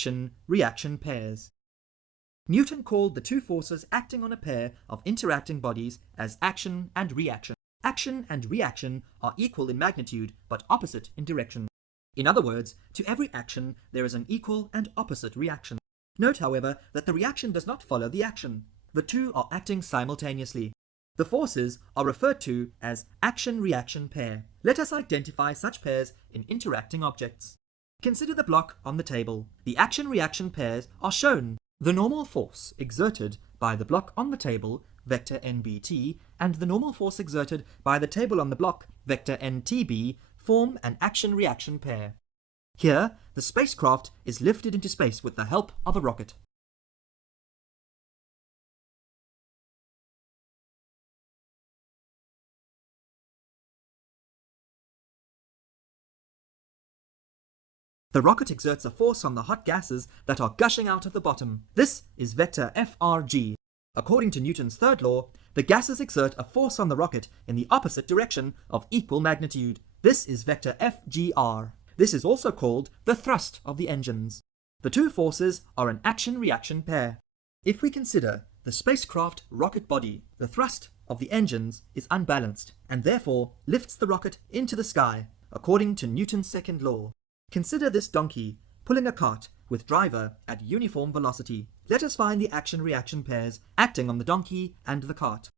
action-reaction pairs. Newton called the two forces acting on a pair of interacting bodies as action and reaction. Action and reaction are equal in magnitude but opposite in direction. In other words, to every action there is an equal and opposite reaction. Note, however, that the reaction does not follow the action. The two are acting simultaneously. The forces are referred to as action-reaction pair. Let us identify such pairs in interacting objects. Consider the block on the table. The action-reaction pairs are shown. The normal force exerted by the block on the table, vector nbt, and the normal force exerted by the table on the block, vector ntb, form an action-reaction pair. Here, the spacecraft is lifted into space with the help of a rocket. The rocket exerts a force on the hot gases that are gushing out of the bottom. This is vector frg. According to Newton's third law, the gases exert a force on the rocket in the opposite direction of equal magnitude. This is vector fgr. This is also called the thrust of the engines. The two forces are an action-reaction pair. If we consider the spacecraft rocket body, the thrust of the engines is unbalanced and therefore lifts the rocket into the sky, according to Newton's second law. Consider this donkey pulling a cart with driver at uniform velocity. Let us find the action-reaction pairs acting on the donkey and the cart.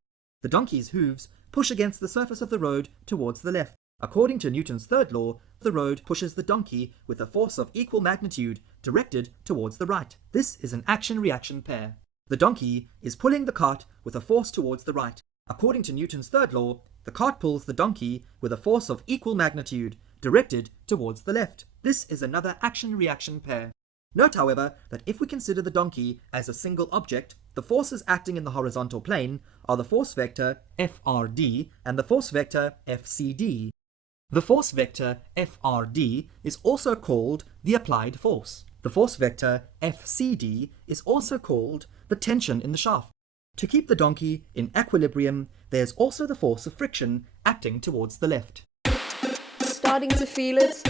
The donkey's hooves push against the surface of the road towards the left. According to Newton's third law, the road pushes the donkey with a force of equal magnitude directed towards the right. This is an action-reaction pair. The donkey is pulling the cart with a force towards the right. According to Newton's third law, the cart pulls the donkey with a force of equal magnitude directed towards the left. This is another action-reaction pair. Note, however, that if we consider the donkey as a single object, the forces acting in the horizontal plane are the force vector FRD and the force vector FCD. The force vector FRD is also called the applied force. The force vector FCD is also called the tension in the shaft. To keep the donkey in equilibrium, there's also the force of friction acting towards the left. Starting to feel it?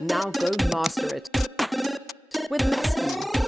Now go master it with Maski.